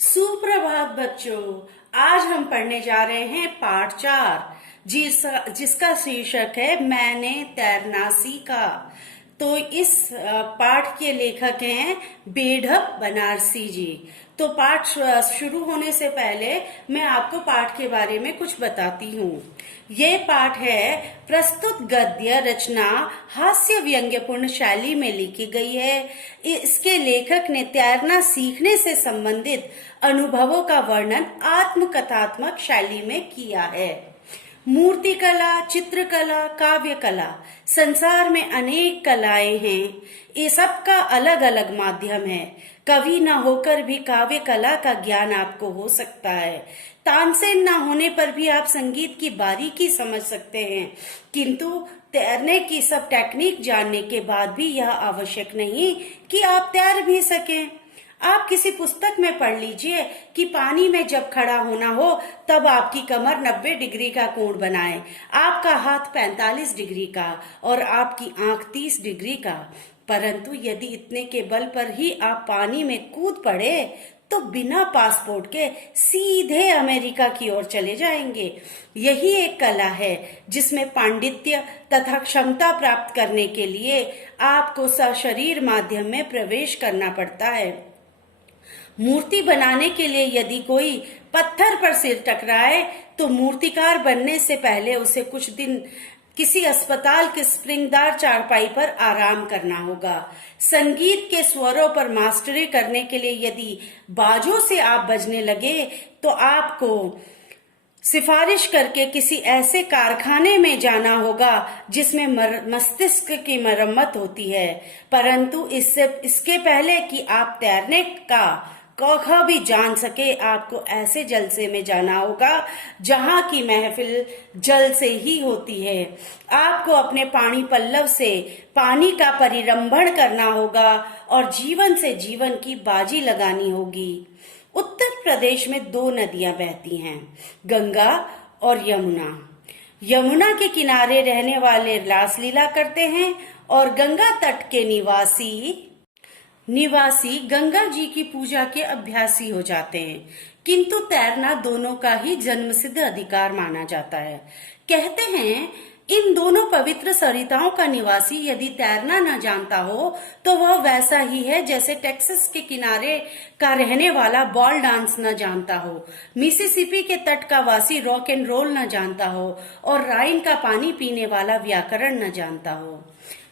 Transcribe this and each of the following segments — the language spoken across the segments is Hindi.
सुप्रभात बच्चों। आज हम पढ़ने जा रहे हैं पाठ 4 जिसका शीर्षक है मैंने तैरना सीखा। तो इस पाठ के लेखक हैं बेढप बनारसी जी। तो पाठ शुरू होने से पहले मैं आपको पाठ के बारे में कुछ बताती हूँ। ये पाठ है प्रस्तुत गद्य रचना हास्य व्यंग्यपूर्ण शैली में लिखी गई है। इसके लेखक ने तैरना सीखने से संबंधित अनुभवों का वर्णन आत्मकथात्मक शैली में किया है। मूर्ति कला, चित्रकला, काव्य कला, संसार में अनेक कलाएं हैं। ये सबका अलग अलग माध्यम है। कवि न होकर भी काव्य कला का ज्ञान आपको हो सकता है। तानसेन न होने पर भी आप संगीत की बारीकी समझ सकते हैं, किंतु तैरने की सब टेक्निक जानने के बाद भी यह आवश्यक नहीं कि आप तैर भी सकें। आप किसी पुस्तक में पढ़ लीजिए कि पानी में जब खड़ा होना हो तब आपकी कमर 90 डिग्री का कोण बनाए, आपका हाथ 45 डिग्री का और आपकी आंख 30 डिग्री का। परंतु यदि इतने के बल पर ही आप पानी में कूद पड़े तो बिना पासपोर्ट के सीधे अमेरिका की ओर चले जाएंगे। यही एक कला है जिसमें पांडित्य तथा क्षमता प्राप्त करने के लिए आपको सशरीर माध्यम में प्रवेश करना पड़ता है। मूर्ति बनाने के लिए यदि कोई पत्थर पर सिर टकराए तो मूर्तिकार बनने से पहले उसे कुछ दिन किसी अस्पताल के स्प्रिंगदार चारपाई पर आराम करना होगा। संगीत के स्वरों पर मास्टरी करने के लिए यदि बाजों से आप बजने लगे तो आपको सिफारिश करके किसी ऐसे कारखाने में जाना होगा जिसमें मस्तिष्क की मरम्मत होती है। परंतु इसके पहले कि आप तैरने का क भी जान सके, आपको ऐसे जलसे में जाना होगा जहां की महफिल जल से ही होती है। आपको अपने पानी पल्लव से पानी का परिरंभण करना होगा और जीवन से जीवन की बाजी लगानी होगी। उत्तर प्रदेश में 2 नदियां बहती हैं, गंगा और यमुना। यमुना के किनारे रहने वाले रासलीला करते हैं और गंगा तट के निवासी गंगा जी की पूजा के अभ्यासी हो जाते हैं। किंतु तैरना दोनों का ही जन्मसिद्ध अधिकार माना जाता है। कहते हैं इन दोनों पवित्र सरिताओं का निवासी यदि तैरना न जानता हो तो वह वैसा ही है जैसे टेक्सास के किनारे का रहने वाला बॉल डांस न जानता हो, मिसिसिपी के तट का वासी रॉक एंड रोल न जानता हो और राइन का पानी पीने वाला व्याकरण न जानता हो।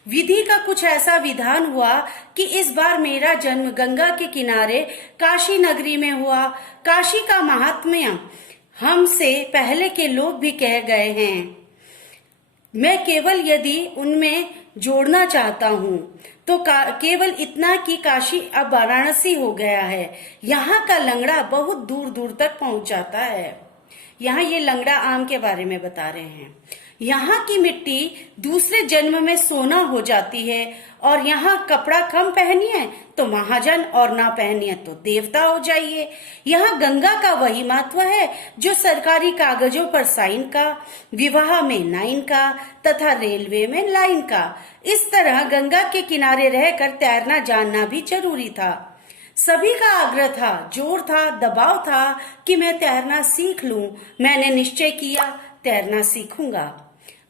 विधि का कुछ ऐसा विधान हुआ कि इस बार मेरा जन्म गंगा के किनारे काशी नगरी में हुआ। काशी का महात्म्य हमसे पहले के लोग भी कह गए हैं। मैं केवल यदि उनमें जोड़ना चाहता हूँ तो केवल इतना कि काशी अब वाराणसी हो गया है। यहाँ का लंगड़ा बहुत दूर दूर तक पहुंच जाता है। यहाँ ये लंगड़ा आम के बारे में बता रहे हैं। यहाँ की मिट्टी दूसरे जन्म में सोना हो जाती है और यहाँ कपड़ा कम पहनिए तो महाजन और ना पहनिए तो देवता हो जाइए। यहाँ गंगा का वही महत्व है जो सरकारी कागजों पर साइन का, विवाह में 9 का तथा रेलवे में लाइन का। इस तरह गंगा के किनारे रहकर तैरना जानना भी जरूरी था। सभी का आग्रह था, जोर था, दबाव था कि मैं तैरना सीख लूं। मैंने निश्चय किया तैरना सीखूंगा।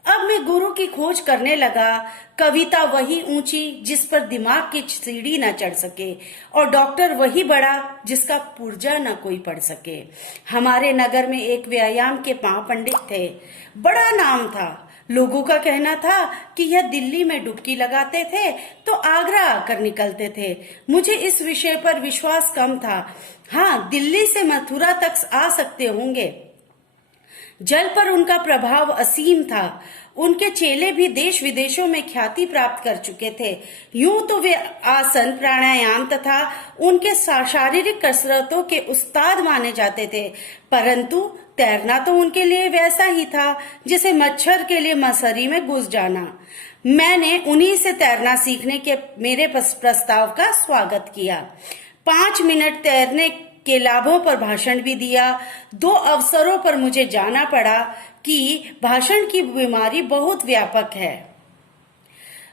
अब मैं गुरु की खोज करने लगा। कविता वही ऊंची जिस पर दिमाग की सीढ़ी न चढ़ सके और डॉक्टर वही बड़ा जिसका पुर्जा न कोई पढ़ सके। हमारे नगर में एक व्यायाम के महापंडित थे, बड़ा नाम था। लोगों का कहना था कि यह दिल्ली में डुबकी लगाते थे तो आगरा आकर निकलते थे। मुझे इस विषय पर विश्वास कम था। हाँ, दिल्ली से मथुरा तक आ सकते होंगे। जल पर उनका प्रभाव असीम था। उनके चेले भी देश विदेशों में ख्याति प्राप्त कर चुके थे। यूं तो वे आसन, प्राणायाम तथा उनके शारीरिक कसरतों के उस्ताद माने जाते थे, परंतु तैरना तो उनके लिए वैसा ही था जैसे मच्छर के लिए मसरी में घुस जाना। मैंने उन्हीं से तैरना सीखने के मेरे प्रस्ताव का स्वागत किया। 5 मिनट तैरने के लाभों पर भाषण भी दिया। 2 अवसरों पर मुझे जाना पड़ा कि भाषण की बीमारी बहुत व्यापक है,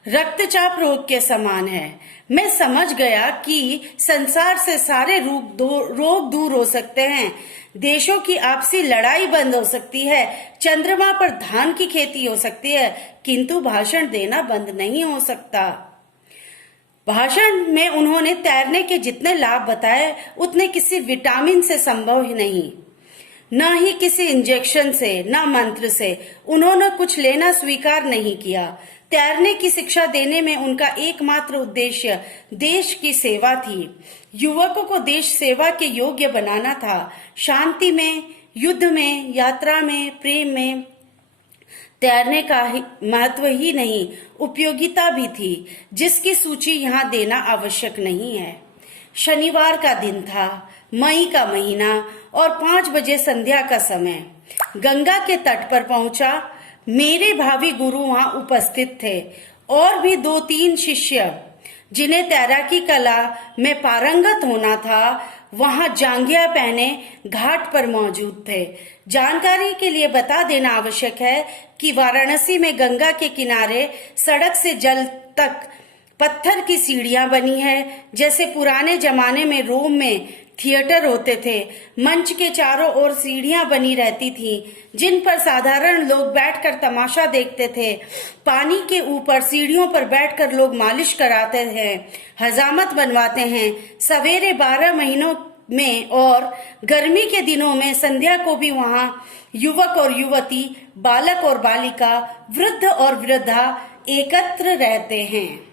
रक्तचाप रोग के समान है। मैं समझ गया कि संसार से सारे रोग दूर हो सकते हैं, देशों की आपसी लड़ाई बंद हो सकती है, चंद्रमा पर धान की खेती हो सकती है, किंतु भाषण देना बंद नहीं हो सकता। भाषण में उन्होंने तैरने के जितने लाभ बताए उतने किसी विटामिन से संभव ही नहीं, न ही किसी इंजेक्शन से, न मंत्र से। उन्होंने कुछ लेना स्वीकार नहीं किया। तैरने की शिक्षा देने में उनका एकमात्र उद्देश्य देश की सेवा थी। युवकों को देश सेवा के योग्य बनाना था। शांति में, युद्ध में, यात्रा में, प्रेम में तैरने का महत्व ही नहीं, उपयोगिता भी थी, जिसकी सूची यहाँ देना आवश्यक नहीं है। शनिवार का दिन था, मई का महीना और 5 बजे संध्या का समय। गंगा के तट पर पहुंचा। मेरे भावी गुरु वहां उपस्थित थे और भी 2-3 शिष्य जिन्हें तैराकी कला में पारंगत होना था, वहां जांघिया पहने घाट पर मौजूद थे। जानकारी के लिए बता देना आवश्यक है कि वाराणसी में गंगा के किनारे सड़क से जल तक पत्थर की सीढ़ियां बनी है, जैसे पुराने जमाने में रोम में थिएटर होते थे। मंच के चारों ओर सीढ़ियां बनी रहती थीं, जिन पर साधारण लोग बैठकर तमाशा देखते थे। पानी के ऊपर सीढ़ियों पर बैठकर लोग मालिश कराते हैं, हजामत बनवाते हैं। सवेरे 12 महीनों में और गर्मी के दिनों में संध्या को भी वहां युवक और युवती, बालक और बालिका, वृद्ध और वृद्धा एकत्र रहते हैं।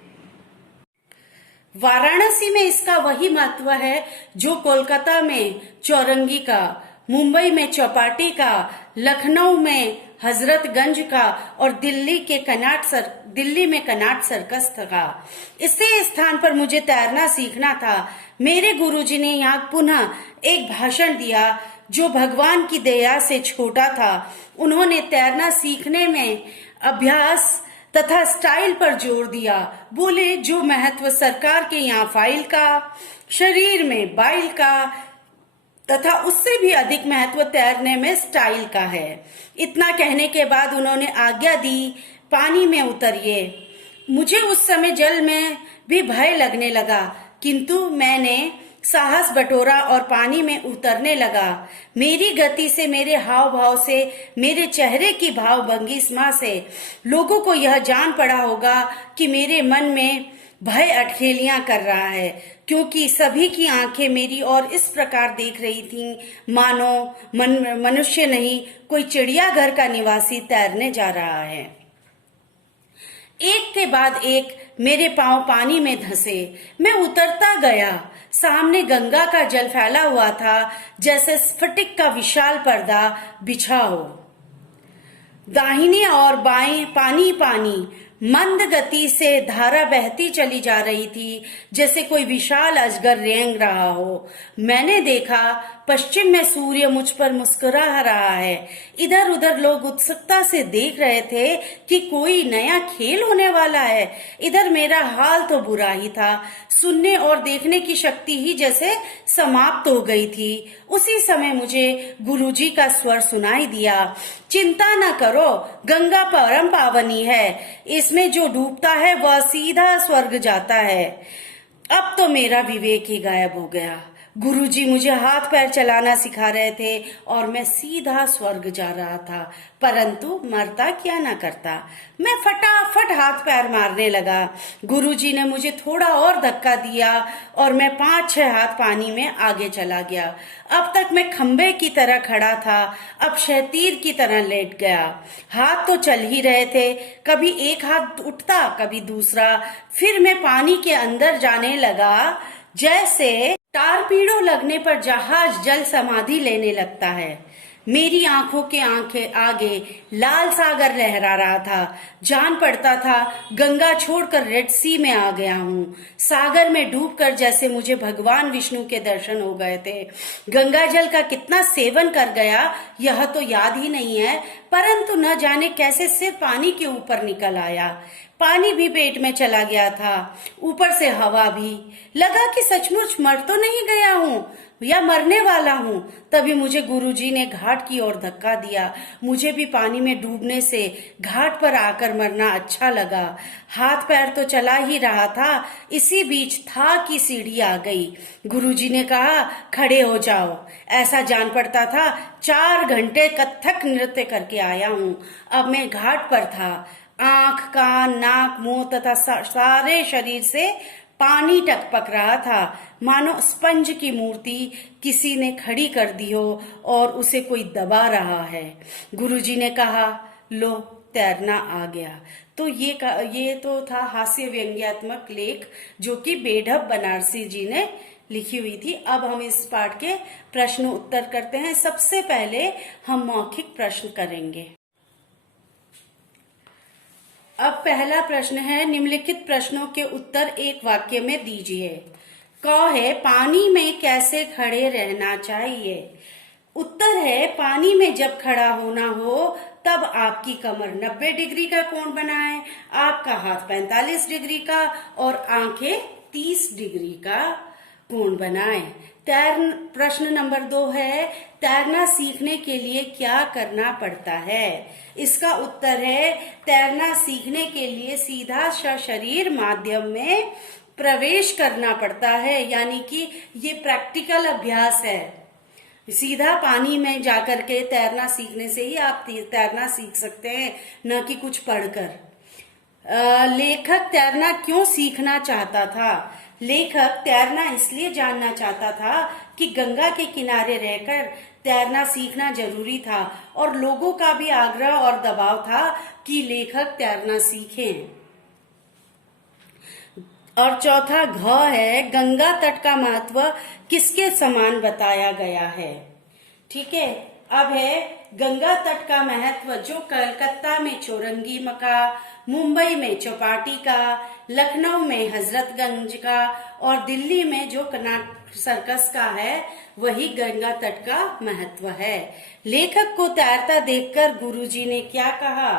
वाराणसी में इसका वही महत्व है जो कोलकाता में चौरंगी का, मुंबई में चौपाटी का, लखनऊ में हजरतगंज का और दिल्ली में कनाट सर्कस का। इसी स्थान पर मुझे तैरना सीखना था। मेरे गुरुजी ने यहाँ पुनः एक भाषण दिया जो भगवान की दया से छोटा था। उन्होंने तैरना सीखने में अभ्यास तथा स्टाइल पर जोर दिया। बोले, जो महत्व सरकार के यहाँ फाइल का, शरीर में बाइल का तथा उससे भी अधिक महत्व तैरने में स्टाइल का है। इतना कहने के बाद उन्होंने आज्ञा दी, पानी में उतरिए। मुझे उस समय जल में भी भय लगने लगा, किंतु मैंने साहस बटोरा और पानी में उतरने लगा। मेरी गति से, मेरे हाव भाव से, मेरे चेहरे की भाव भंगिमा से लोगों को यह जान पड़ा होगा कि मेरे मन में भय अठखेलियां कर रहा है, क्योंकि सभी की आंखें मेरी ओर इस प्रकार देख रही थीं मानो मनुष्य नहीं, कोई चिड़ियाघर का निवासी तैरने जा रहा है। एक के बाद एक मेरे पांव पानी में धंसे। मैं उतरता गया। सामने गंगा का जल फैला हुआ था, जैसे स्फटिक का विशाल पर्दा बिछा हो। दाहिनी और बाएं पानी पानी, मंद गति से धारा बहती चली जा रही थी, जैसे कोई विशाल अजगर रेंग रहा हो। मैंने देखा पश्चिम में सूर्य मुझ पर मुस्कुरा रहा है। इधर उधर लोग उत्सुकता से देख रहे थे कि कोई नया खेल होने वाला है। इधर मेरा हाल तो बुरा ही था। सुनने और देखने की शक्ति ही जैसे समाप्त हो गई थी। उसी समय मुझे गुरुजी का स्वर सुनाई दिया, चिंता न करो, गंगा परम पावनी है, इसमें जो डूबता है वह सीधा स्वर्ग जाता है। अब तो मेरा विवेक ही गायब हो गया। गुरुजी मुझे हाथ पैर चलाना सिखा रहे थे और मैं सीधा स्वर्ग जा रहा था, परंतु मरता क्या ना करता। मैं फटाफट हाथ पैर मारने लगा। गुरुजी ने मुझे थोड़ा और धक्का दिया और मैं 5-6 हाथ पानी में आगे चला गया। अब तक मैं खंबे की तरह खड़ा था, अब शहतीर की तरह लेट गया। हाथ तो चल ही रहे थे, कभी एक हाथ उठता, कभी दूसरा। फिर मैं पानी के अंदर जाने लगा, जैसे टारपीडो लगने पर जहाज जल समाधि लेने लगता है। मेरी आंखों के आगे लाल सागर लहरा रहा था। जान पड़ता था गंगा छोड़कर रेड सी में आ गया हूँ। सागर में डूबकर जैसे मुझे भगवान विष्णु के दर्शन हो गए थे। गंगा जल का कितना सेवन कर गया यह तो याद ही नहीं है, परंतु न जाने कैसे सिर पानी के ऊपर निकल आया। पानी भी पेट में चला गया था, ऊपर से हवा भी। लगा कि सचमुच मर तो नहीं गया हूँ। या मरने वाला हूं। तभी मुझे गुरुजी ने घाट की ओर धक्का दिया। मुझे भी पानी में डूबने से घाट पर आकर मरना अच्छा लगा। हाथ पैर तो चला ही रहा था, इसी बीच था कि सीढ़ी आ गई। गुरुजी ने कहा, खड़े हो जाओ। ऐसा जान पड़ता था 4 घंटे कथक नृत्य करके आया हूं। अब मैं घाट पर था। आंख, कान, नाक, मुंह तथा सारे शरीर से पानी टपक रहा था, मानो स्पंज की मूर्ति किसी ने खड़ी कर दी हो और उसे कोई दबा रहा है। गुरुजी ने कहा, लो तैरना आ गया। तो ये तो था हास्य व्यंग्यात्मक लेख जो कि बेढब बनारसी जी ने लिखी हुई थी। अब हम इस पाठ के प्रश्न उत्तर करते हैं। सबसे पहले हम मौखिक प्रश्न करेंगे। अब पहला प्रश्न है, निम्नलिखित प्रश्नों के उत्तर एक वाक्य में दीजिए। क है, पानी में कैसे खड़े रहना चाहिए। उत्तर है, पानी में जब खड़ा होना हो तब आपकी कमर 90 डिग्री का कोण बनाए, आपका हाथ 45 डिग्री का और आंखें 30 डिग्री का कोण बनाए। प्रश्न नंबर 2 है, तैरना सीखने के लिए क्या करना पड़ता है। इसका उत्तर है, तैरना सीखने के लिए सीधा शरीर माध्यम में प्रवेश करना पड़ता है, यानी कि ये प्रैक्टिकल अभ्यास है। सीधा पानी में जाकर के तैरना सीखने से ही आप तैरना सीख सकते हैं, न कि कुछ पढ़कर। लेखक तैरना क्यों सीखना चाहता था। लेखक तैरना इसलिए जानना चाहता था कि गंगा के किनारे रहकर तैरना सीखना जरूरी था और लोगों का भी आग्रह और दबाव था कि लेखक तैरना सीखें। और चौथा घ है, गंगा तट का महत्व किसके समान बताया गया है। ठीक है, अब है गंगा तट का महत्व जो कलकत्ता में चौरंगी का, मुंबई में चौपाटी का, लखनऊ में हजरतगंज का और दिल्ली में जो कर्नाटक सर्कस का है, वही गंगा तट का महत्व है। लेखक को तैरता देखकर गुरुजी ने क्या कहा।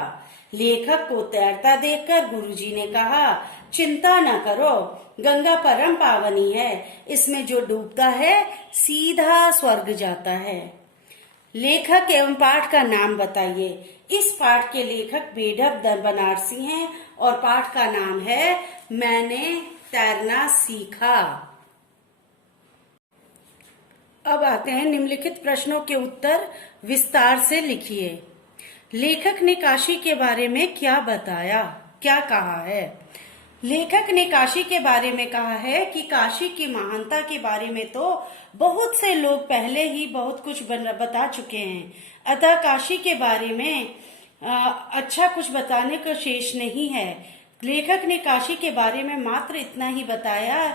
लेखक को तैरता देखकर गुरुजी ने कहा, चिंता न करो, गंगा परम पावनी है, इसमें जो डूबता है सीधा स्वर्ग जाता है। लेखक एवं पाठ का नाम बताइए। इस पाठ के लेखक बेढब बनारसी हैं और पाठ का नाम है मैंने तैरना सीखा। अब आते हैं, निम्नलिखित प्रश्नों के उत्तर विस्तार से लिखिए। लेखक ने काशी के बारे में क्या बताया, क्या कहा है। लेखक ने काशी के बारे में कहा है कि काशी की महानता के बारे में तो बहुत से लोग पहले ही बहुत कुछ बता चुके हैं, अतः काशी के बारे में अच्छा कुछ बताने का शेष नहीं है। लेखक ने काशी के बारे में मात्र इतना ही बताया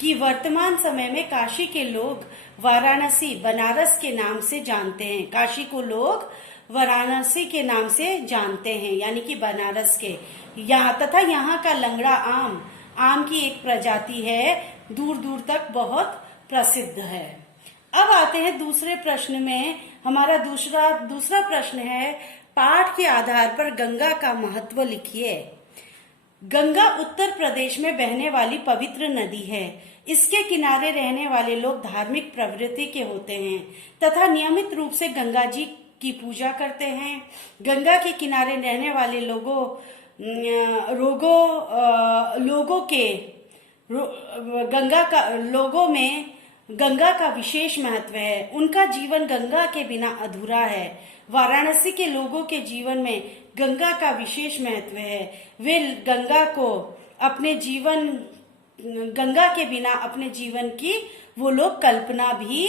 कि वर्तमान समय में काशी के लोग वाराणसी, बनारस के नाम से जानते हैं। काशी को लोग वाराणसी के नाम से जानते हैं, यानी कि बनारस के। यहाँ तथा यहाँ का लंगड़ा आम की एक प्रजाति है, दूर दूर तक बहुत प्रसिद्ध है। अब आते हैं दूसरे प्रश्न में। हमारा दूसरा प्रश्न है, पाठ के आधार पर गंगा का महत्व लिखिए। गंगा उत्तर प्रदेश में बहने वाली पवित्र नदी है। इसके किनारे रहने वाले लोग धार्मिक प्रवृत्ति के होते हैं तथा नियमित रूप से गंगा जी की पूजा करते हैं। गंगा के किनारे रहने वाले लोगों में गंगा का विशेष महत्व है। उनका जीवन गंगा के बिना अधूरा है। वाराणसी के लोगों के जीवन में गंगा का विशेष महत्व है। वे गंगा के बिना अपने जीवन की वो लोग कल्पना भी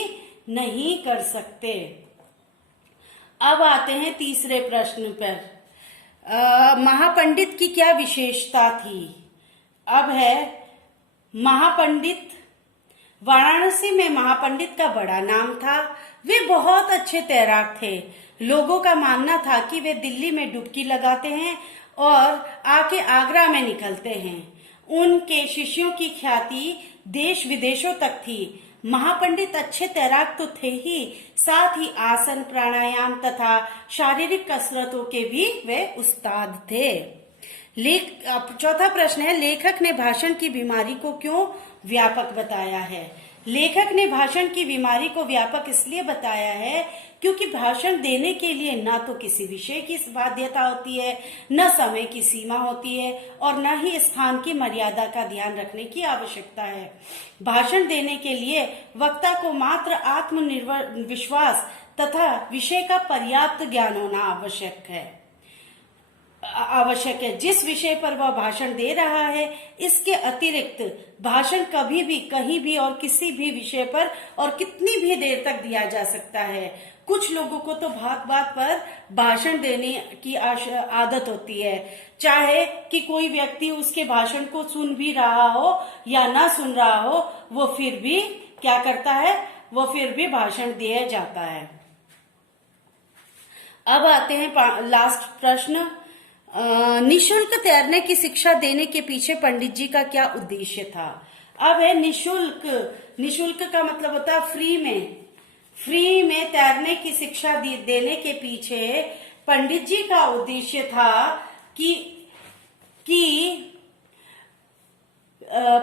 नहीं कर सकते। अब आते हैं तीसरे प्रश्न पर। महापंडित की क्या विशेषता थी। अब है, महापंडित, वाराणसी में महापंडित का बड़ा नाम था। वे बहुत अच्छे तैराक थे। लोगों का मानना था कि वे दिल्ली में डुबकी लगाते हैं और आके आगरा में निकलते हैं। उनके शिष्यों की ख्याति देश विदेशों तक थी। महापंडित अच्छे तैराक तो थे ही, साथ ही आसन, प्राणायाम तथा शारीरिक कसरतों के भी वे उस्ताद थे। चौथा प्रश्न है, लेखक ने भाषण की बीमारी को क्यों व्यापक बताया है। लेखक ने भाषण की बीमारी को व्यापक इसलिए बताया है क्योंकि भाषण देने के लिए न तो किसी विषय की बाध्यता होती है, न समय की सीमा होती है और न ही स्थान की मर्यादा का ध्यान रखने की आवश्यकता है। भाषण देने के लिए वक्ता को मात्र आत्मनिर्भर विश्वास तथा विषय का पर्याप्त ज्ञान होना आवश्यक है। जिस विषय पर वह भाषण दे रहा है, इसके अतिरिक्त भाषण कभी भी कहीं भी और किसी भी विषय पर और कितनी भी देर तक दिया जा सकता है। कुछ लोगों को तो बात बात पर भाषण देने की आदत होती है, चाहे कि कोई व्यक्ति उसके भाषण को सुन भी रहा हो या ना सुन रहा हो, वो फिर भी क्या करता है, वो फिर भी भाषण दिया जाता है। अब आते हैं लास्ट प्रश्न। निशुल्क तैरने की शिक्षा देने के पीछे पंडित जी का क्या उद्देश्य था? अब है निशुल्क। निशुल्क का मतलब होता है फ्री में तैरने की शिक्षा देने के पीछे पंडित जी का उद्देश्य था कि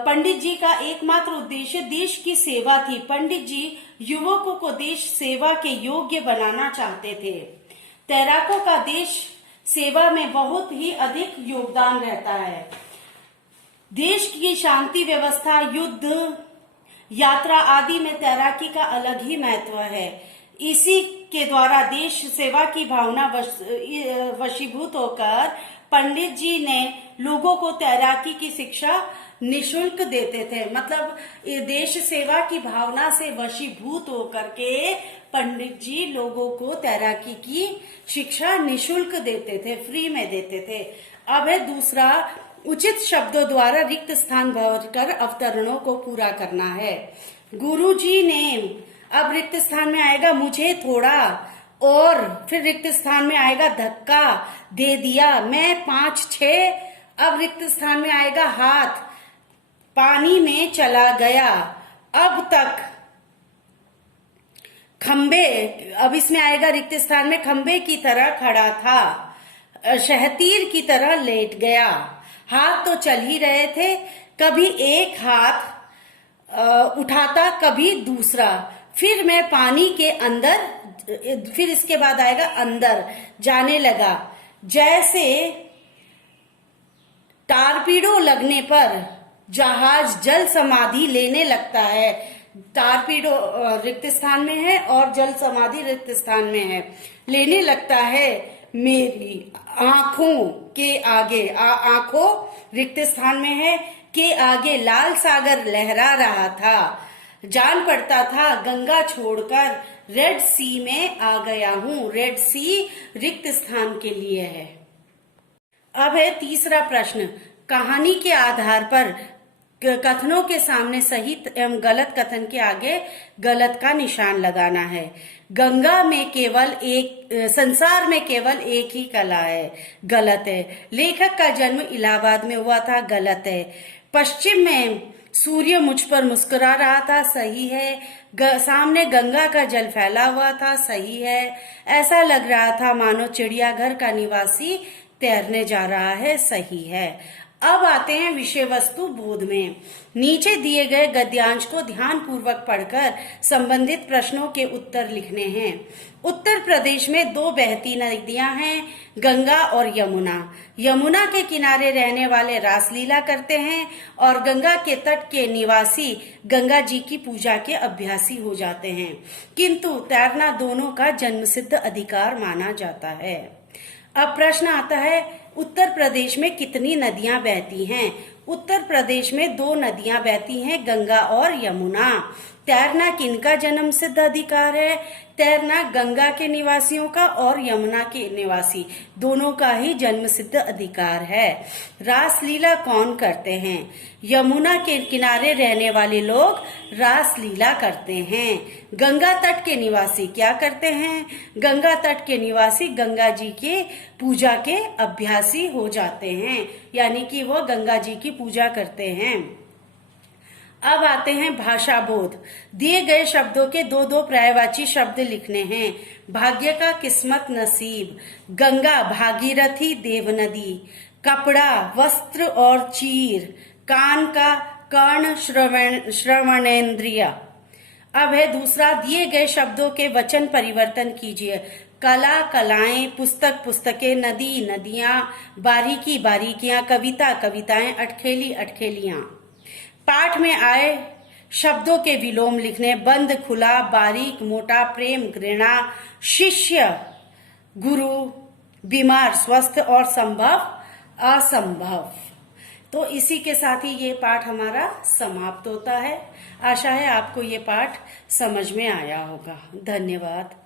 पंडित जी का एकमात्र उद्देश्य देश की सेवा थी। पंडित जी युवकों को देश सेवा के योग्य बनाना चाहते थे। तैराकों का देश सेवा में बहुत ही अधिक योगदान रहता है। देश की शांति व्यवस्था, युद्ध, यात्रा आदि में तैराकी का अलग ही महत्व है। इसी के द्वारा देश सेवा की भावना वशीभूत होकर पंडित जी ने लोगों को तैराकी की शिक्षा निशुल्क देते थे। मतलब देश सेवा की भावना से वशीभूत होकर के पंडित जी लोगों को तैराकी की शिक्षा निशुल्क देते थे, फ्री में देते थे। अब है दूसरा, उचित शब्दों द्वारा रिक्त स्थान भरकर अवतरणों को पूरा करना है। गुरुजी ने, अब रिक्त स्थान में आएगा मुझे थोड़ा, और फिर रिक्त स्थान में आएगा धक्का दे दिया, मैं 5-6, अब रिक्त स्थान में आएगा हाथ, पानी में चला गया, अब तक, खंबे, अब इसमें आएगा रिक्त स्थान में खंबे की तरह खड़ा था, शहतीर की तरह लेट गया। हाथ तो चल ही रहे थे, कभी एक हाथ उठाता कभी दूसरा, फिर मैं पानी के अंदर, फिर इसके बाद आएगा अंदर जाने लगा, जैसे टारपीडो लगने पर जहाज जल समाधि लेने लगता है। टारपीडो रिक्त स्थान में है और जल समाधि रिक्त स्थान में है। लेने लगता है मेरी आंखों के आगे, आंखों रिक्त स्थान में है, के आगे लाल सागर लहरा रहा था। जान पड़ता था गंगा छोड़कर रेड सी में आ गया हूँ। रेड सी रिक्त स्थान के लिए है। अब है तीसरा प्रश्न। कहानी के आधार पर कथनों के सामने सही एवं गलत कथन के आगे गलत का निशान लगाना है। गंगा में केवल एक, संसार में केवल एक ही कला है, गलत है। लेखक का जन्म इलाहाबाद में हुआ था, गलत है। पश्चिम में सूर्य मुझ पर मुस्कुरा रहा था, सही है। सामने गंगा का जल फैला हुआ था, सही है। ऐसा लग रहा था मानो चिड़ियाघर का निवासी तैरने जा रहा है, सही है। अब आते हैं विषय वस्तु बोध में। नीचे दिए गए गद्यांश को ध्यान पूर्वक पढ़कर संबंधित प्रश्नों के उत्तर लिखने हैं। उत्तर प्रदेश में 2 बहती नदियां हैं, गंगा और यमुना। यमुना के किनारे रहने वाले रासलीला करते हैं और गंगा के तट के निवासी गंगा जी की पूजा के अभ्यासी हो जाते हैं, किंतु तैरना दोनों का जन्मसिद्ध अधिकार माना जाता है। अब प्रश्न आता है, उत्तर प्रदेश में कितनी नदियां बहती हैं? उत्तर प्रदेश में 2 नदियां बहती हैं, गंगा और यमुना। तैरना किनका जन्म सिद्ध अधिकार है? तैरना गंगा के निवासियों का और यमुना के निवासी दोनों का ही जन्म सिद्ध अधिकार है। रासलीला कौन करते हैं? यमुना के किनारे रहने वाले लोग रासलीला करते हैं। गंगा तट के निवासी क्या करते हैं? गंगा तट के निवासी गंगा जी के पूजा के अभ्यासी हो जाते हैं, यानी कि वो गंगा जी की पूजा करते हैं। अब आते हैं भाषा बोध। दिए गए शब्दों के 2-2 पर्यायवाची शब्द लिखने हैं। भाग्य का किस्मत नसीब, गंगा भागीरथी देवनदी, कपड़ा वस्त्र और चीर, कान का कर्ण श्रवणेन्द्रिय, अब है दूसरा, दिए गए शब्दों के वचन परिवर्तन कीजिए। कला कलाएं, पुस्तक पुस्तकें, नदी नदियां, बारीकी बारीकियां, कविता कविताएं, अटखेली अटखेलियां। पाठ में आए शब्दों के विलोम लिखने। बंद खुला, बारीक मोटा, प्रेम घृणा, शिष्य गुरु, बीमार स्वस्थ और संभव असंभव। तो इसी के साथ ही ये पाठ हमारा समाप्त होता है। आशा है आपको ये पाठ समझ में आया होगा। धन्यवाद।